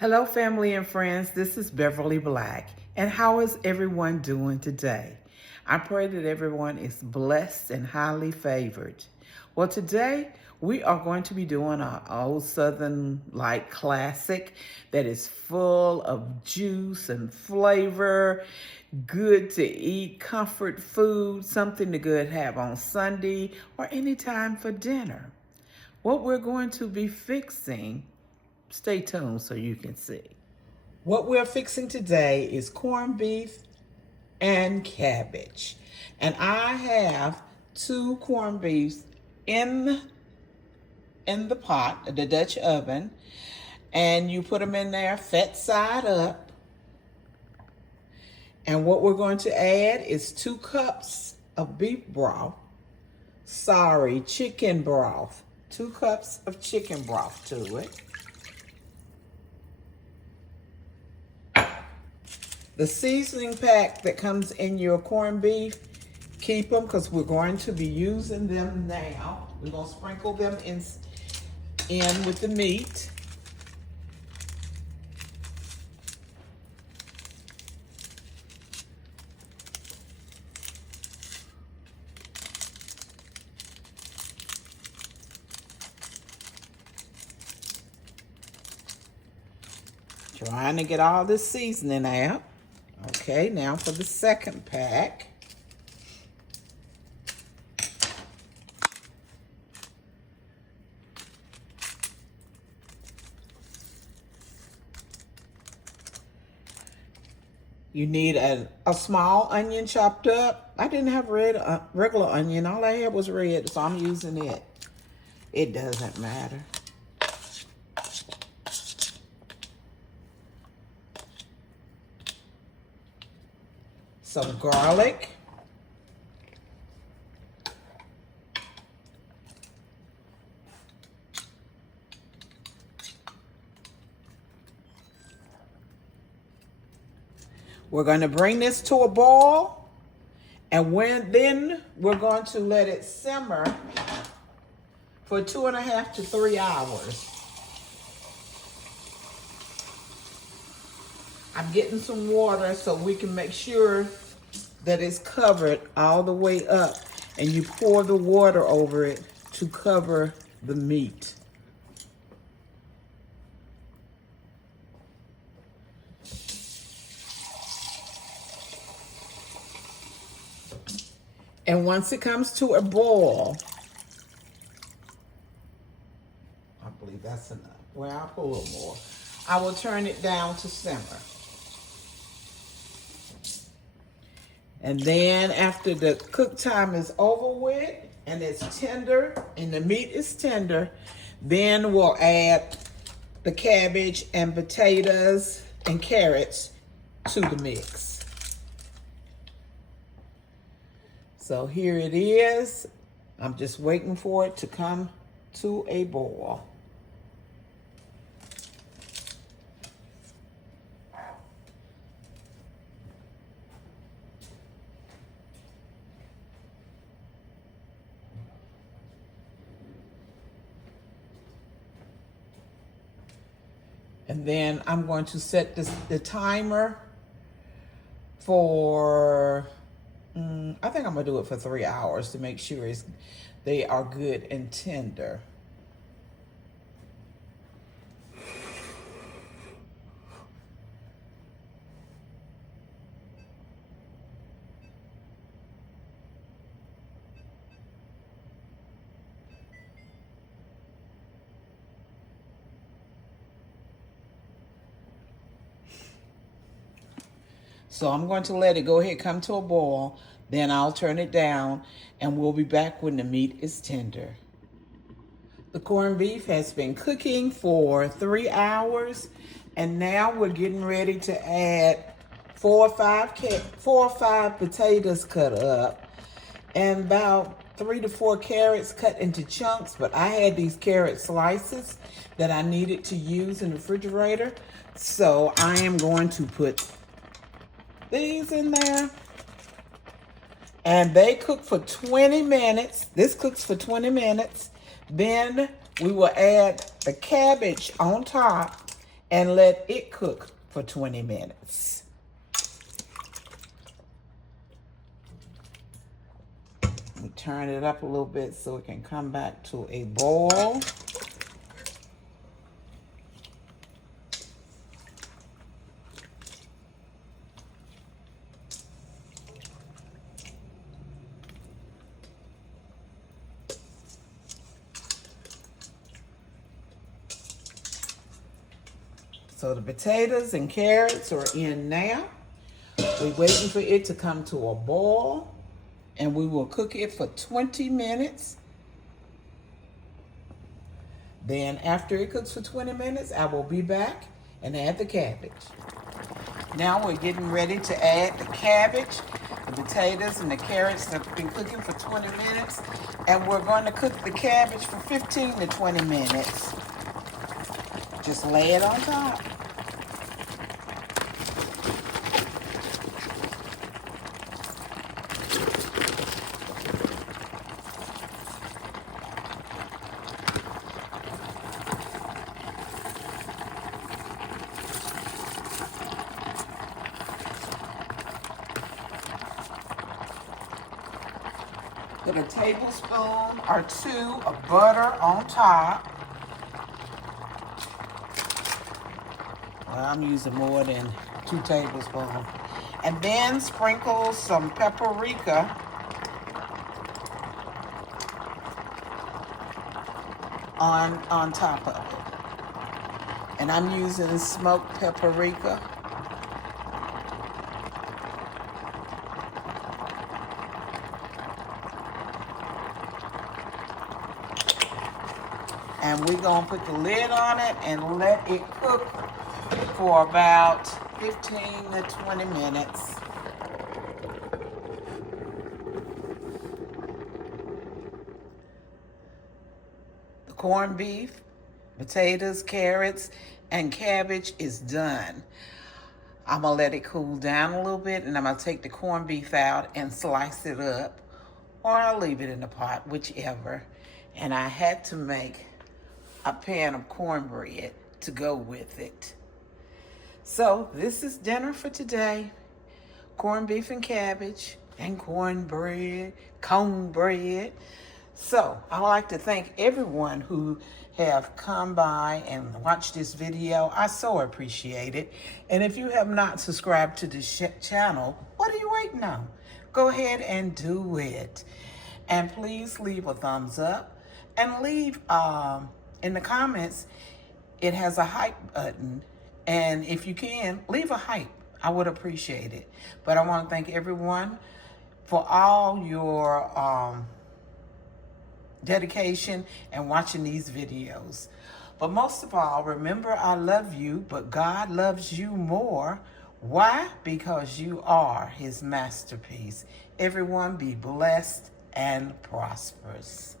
Hello, family and friends. This is Beverly Black. And how is everyone doing today? I pray that everyone is blessed and highly favored. Well, today we are going to be doing our old Southern like classic that is full of juice and flavor, good to eat, comfort food, something to good have on Sunday or anytime for dinner. What we're going to be fixing, stay tuned so you can see. What we're fixing today is corned beef and cabbage. And I have two corned beefs in the pot, the Dutch oven, and you put them in there fat side up. And what we're going to add is 2 cups of beef broth. Chicken broth. 2 cups of chicken broth to it. The seasoning pack that comes in your corned beef, keep them because we're going to be using them now. We're going to sprinkle them in with the meat. Trying to get all this seasoning out. Okay, now for the second pack. You need a small onion chopped up. I didn't have regular onion. All I had was red, so I'm using it. It doesn't matter. Some garlic. We're going to bring this to a boil, and then we're going to let it simmer for 2.5 to 3 hours. I'm getting some water so we can make sure that it's covered all the way up, and you pour the water over it to cover the meat. And once it comes to a boil, I believe that's enough. Well, I'll put a little more. I will turn it down to simmer. And then after the cook time is over with and it's tender and the meat is tender, then we'll add the cabbage and potatoes and carrots to the mix. So here it is. I'm just waiting for it to come to a boil. And then I'm going to set the timer for, I think I'm gonna do it for 3 hours to make sure they are good and tender. So I'm going to let it go ahead, come to a boil, then I'll turn it down, and we'll be back when the meat is tender. The corned beef has been cooking for 3 hours, and now we're getting ready to add 4 or 5 potatoes cut up, and about 3 to 4 carrots cut into chunks, but I had these carrot slices that I needed to use in the refrigerator, so I am going to put these in there, and they cook for 20 minutes. This cooks for 20 minutes. Then we will add the cabbage on top, and let it cook for 20 minutes. We turn it up a little bit so it can come back to a boil. So the potatoes and carrots are in now. We're waiting for it to come to a boil, and we will cook it for 20 minutes. Then after it cooks for 20 minutes, I will be back and add the cabbage. Now we're getting ready to add the cabbage, the potatoes, and the carrots that have been cooking for 20 minutes. And we're going to cook the cabbage for 15 to 20 minutes. Just lay it on top. Put a tablespoon or 2 of butter on top. Well, I'm using more than 2 tablespoons. And then sprinkle some paprika on top of it. And I'm using smoked paprika. And we're going to put the lid on it and let it cook for about 15 to 20 minutes. The corned beef, potatoes, carrots, and cabbage is done. I'm going to let it cool down a little bit, and I'm going to take the corned beef out and slice it up, or I'll leave it in the pot, whichever. And I had to make a pan of cornbread to go with it. So this is dinner for today. Corned beef and cabbage and cornbread. So I'd like to thank everyone who have come by and watched this video. I so appreciate it. And if you have not subscribed to the channel, what are you waiting on? Go ahead and do it. And please leave a thumbs up and leave in the comments, it has a hype button. And if you can, leave a hype. I would appreciate it. But I want to thank everyone for all your dedication and watching these videos. But most of all, remember, I love you, but God loves you more. Why? Because you are his masterpiece. Everyone be blessed and prosperous.